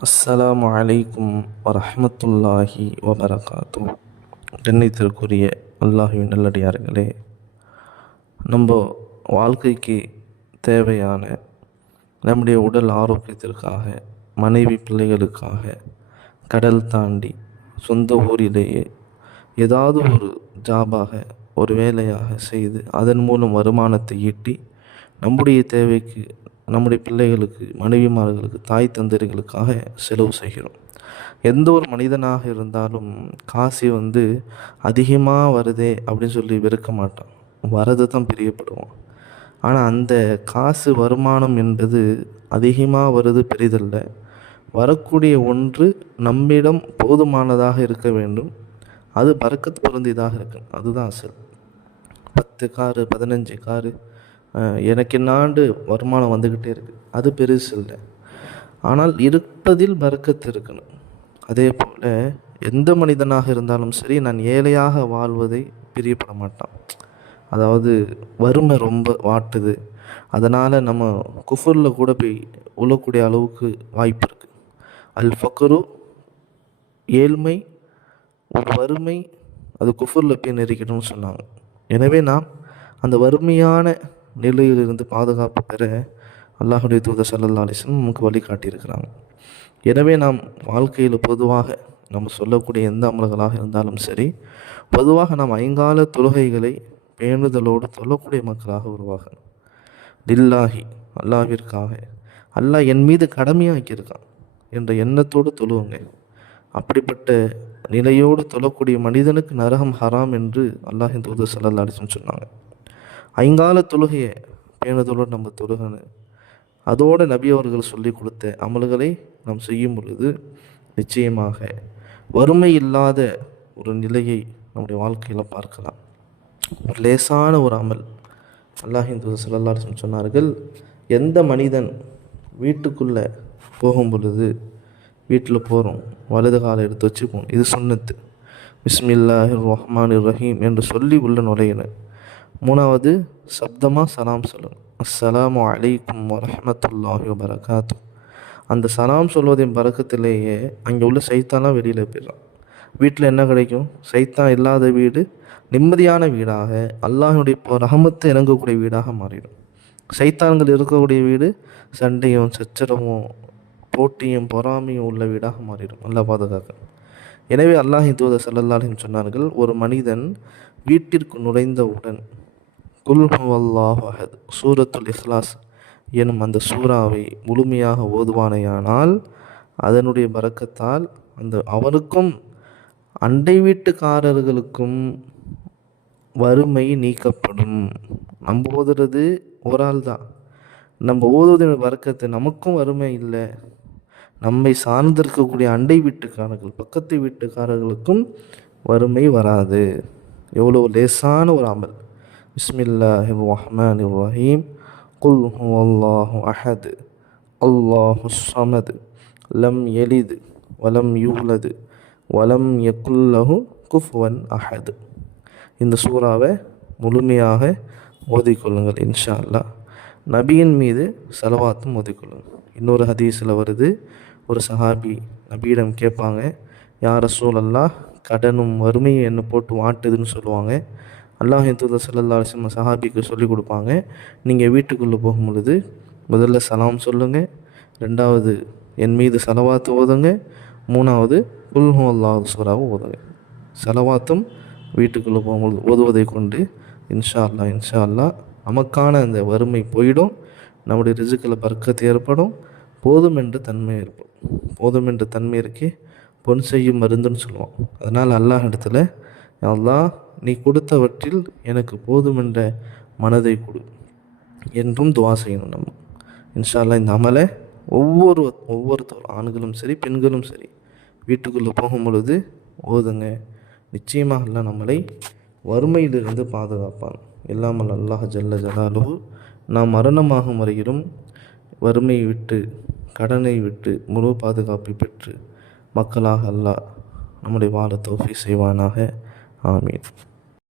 அஸ்ஸலாமு அலைக்கும் வரஹ்மத்துல்லாஹி வபரகாத்து. கண்ணியத்திற்குரிய அல்லாஹ்வின் நல்லடியார்களே, நம்ம வாழ்க்கைக்கு தேவையான நம்முடைய உடல் ஆரோக்கியத்திற்காக, மனைவி பிள்ளைகளுக்காக கடல் தாண்டி சொந்த ஊரிலேயே ஏதாவது ஒரு ஜாபாக, ஒரு வேலையாக செய்து அதன் மூலம் வருமானத்தை ஈட்டி நம்முடைய தேவைக்கு, நம்முடைய பிள்ளைகளுக்கு, மனைவிமார்களுக்கு, தாய் தந்தையர்களுக்காக செலவு செய்கிறோம். எந்த ஒரு மனிதனாக இருந்தாலும் காசு அதிகமாக வருதே அப்படின்னு சொல்லி வெறுக்க மாட்டான், வரது தான் பிரியப்படுவான். ஆனால் அந்த காசு வருமானம் என்பது அதிகமாக வருது பெரிதல்ல. வரக்கூடிய ஒன்று நம்மிடம் போதுமானதாக இருக்க வேண்டும், அது பரக்கத்து பொருந்தியதாக இருக்கு, அதுதான் அசல். 10 காரு 15 காரு எனக்கு என்னாண்டு வருமானம் வந்துக்கிட்டே இருக்குது, அது பெருசு இல்லை. ஆனால் இருப்பதில் பரக்கத்து இருக்கணும். அதே போல் எந்த மனிதனாக இருந்தாலும் சரி, நான் ஏழையாக வாழ்வதை பிரியப்பட மாட்டான். அதாவது வறுமை ரொம்ப வாட்டுது, அதனால் நம்ம குஃபரில் கூட போய் உழக்கூடிய அளவுக்கு வாய்ப்பு இருக்குது. அல் ஃபக்ரு, ஏழ்மை, ஒரு வறுமை, அது குஃபரில் போய் நெருக்கிடும்னு சொன்னாங்க. எனவே நாம் அந்த வறுமையான நிலையிலிருந்து பாதுகாப்பு பெற அல்லாஹுடைய தூதர் ஸல்லல்லாஹு அலைஹி வஸல்லம் நமக்கு வழிகாட்டியிருக்கிறாங்க. எனவே நாம் வாழ்க்கையில் பொதுவாக நம்ம சொல்லக்கூடிய எந்த அமல்களாக இருந்தாலும் சரி, பொதுவாக நாம் 5 கால தொழுகைகளை பேணுதலோடு தொழக்கூடிய மக்களாக உருவாகணும். லில்லாஹி, அல்லாஹ்விற்காக, அல்லாஹ் என் மீது கடமையாக்கியிருக்கான் என்ற எண்ணத்தோடு தொழுவுங்க. அப்படிப்பட்ட நிலையோடு தொழக்கூடிய மனிதனுக்கு நரகம் ஹராம் என்று அல்லாஹின் தூதர் ஸல்லல்லாஹு அலைஹி வஸல்லம் சொன்னாங்க. 5 கால தொழுகையை பேணுதலோடு நம்ம தொழுகணும். அதோடு நபி அவர்கள் சொல்லி கொடுத்த அமல்களை நாம் செய்யும் பொழுது நிச்சயமாக வறுமை இல்லாத ஒரு நிலையை நம்முடைய வாழ்க்கையில் பார்க்கலாம். ஒரு லேசான ஒரு அமல். அல்லாஹின் தூதர் ஸல்லல்லாஹு அலைஹி வஸல்லம் சொன்னார்கள், எந்த மனிதன் வீட்டுக்குள்ளே போகும் பொழுது, வீட்டில் போகிறோம், வலது காலை எடுத்து வச்சுப்போம், இது சுன்னத்து. பிஸ்மில்லாஹிர் ரஹ்மானிர் ரஹீம் என்று சொல்லி உள்ள நுழையணும். 3வது சப்தமாக சலாம் சொல்லணும். அஸ்ஸலாமு அலைக்கும் வரஹ்மத்துல்லாஹி வபரகாத்து. அந்த சலாம் சொல்வதின் பரக்கத்திலேயே அங்கே உள்ள சைத்தான்லாம் வெளியில் போயிடலாம். வீட்டில் என்ன கிடைக்கும்? சைத்தான் இல்லாத வீடு நிம்மதியான வீடாக, அல்லாஹ்வுடைய ரஹமத்தை இறங்கக்கூடிய வீடாக மாறிடும். சைத்தான்கள் இருக்கக்கூடிய வீடு சண்டையும் சச்சரவும் போட்டியும் பொறாமையும் உள்ள வீடாக மாறிடும். நல்லா பாதுகாக்க. எனவே அல்லாஹின் தூதர் ஸல்லல்லாஹு அலைஹி வஸல்லம் சொன்னார்கள், ஒரு மனிதன் வீட்டிற்கு நுழைந்தவுடன் குல் ஹுவல்லாஹு அஹத், சூரத்துல் இஹ்லாஸ் எனும் அந்த சூறாவை முழுமையாக ஓதுவானையானால் அதனுடைய பரக்கத்தால் அவனுக்கும் அண்டை வீட்டுக்காரர்களுக்கும் வறுமை நீக்கப்படும். நம்ம ஓதுறது ஒரு ஆள் தான், நம்ம ஓதுவதன் பரக்கத்து நமக்கும் வறுமை இல்லை, நம்மை சார்ந்திருக்கக்கூடிய அண்டை வீட்டுக்காரர்கள், பக்கத்து வீட்டுக்காரர்களுக்கும் வறுமை வராது. எவ்வளோ லேசான ஒரு அமல். பிஸ்மில்லாஹிர் ரஹ்மானிர் ரஹீம். குல் ஹுவல்லாஹு அஹத் அல்லாஹுஸ் ஸமத் லம் யலித் வலம் யூலத் வலம் யகுல் லஹு குஃபுவன் அஹத். இந்த சூறாவை முழுமையாக ஓதிக்கொள்ளுங்கள் இன்ஷா அல்லாஹ். நபியின் மீது ஸலவாத்தும் ஓதிக்கொள்ளுங்கள். இன்னொரு ஹதீஸில் வருது, ஒரு சஹாபி நபியிடம் கேட்பாங்க, யா ரசூலல்லாஹ், கடனும் வறுமையும் என்ன போட்டு வாட்டுதுன்னு சொல்லுவாங்க. அல்லாஹின் தூதர் ஸல்லல்லாஹு அலைஹி வஸல்லம் சஹாபிக்கு சொல்லிக் கொடுப்பாங்க, நீங்கள் வீட்டுக்குள்ளே போகும் பொழுது முதல்ல சலாம் சொல்லுங்கள், 2வது என் மீது ஸலவாத்து ஓதுங்க, 3வது குல் ஹுவல்லாஹு சூராவை ஓதுங்க. ஸலவாத்தும் வீட்டுக்குள்ளே போகும்பொழுது ஓதுவதை கொண்டு இன்ஷா அல்லாஹ் நமக்கான அந்த வறுமை போயிடும், நம்முடைய ரிசுக்கில் பரக்கத்து ஏற்படும், போதும் என்ற தன்மை ஏற்படும். போதும் என்ற தன்மை இருக்கே பொன் செய்யும் மருந்துன்னு சொல்லுவோம். அதனால் அல்லாஹ் இடத்துல, அல்லாஹ் நீ கொடுத்தவற்றில் எனக்கு போதும் என்ற மனதை கொடு என்றும் துவா செய்யணும் நம்ம. இன்ஷா அல்லாஹ் இந்த அமலை ஒவ்வொருத்தரும் ஆண்களும் சரி பெண்களும் சரி வீட்டுக்குள்ளே போகும் பொழுது ஓதுங்க. நிச்சயமாக அல்லாஹ் நம்மளை வறுமையிலிருந்து பாதுகாப்பான். எல்லாம் அல்லாஹ் ஜல்ல ஜலாலுஹு நாம் மரணமாகும் வரையிலும் வறுமையை விட்டு, கடனை விட்டு முழு பாதுகாப்பை பெற்று மக்களாக அல்லாஹ் நம்முடைய வாழ தௌஃபீக் செய்வானாக. ஆமீன்.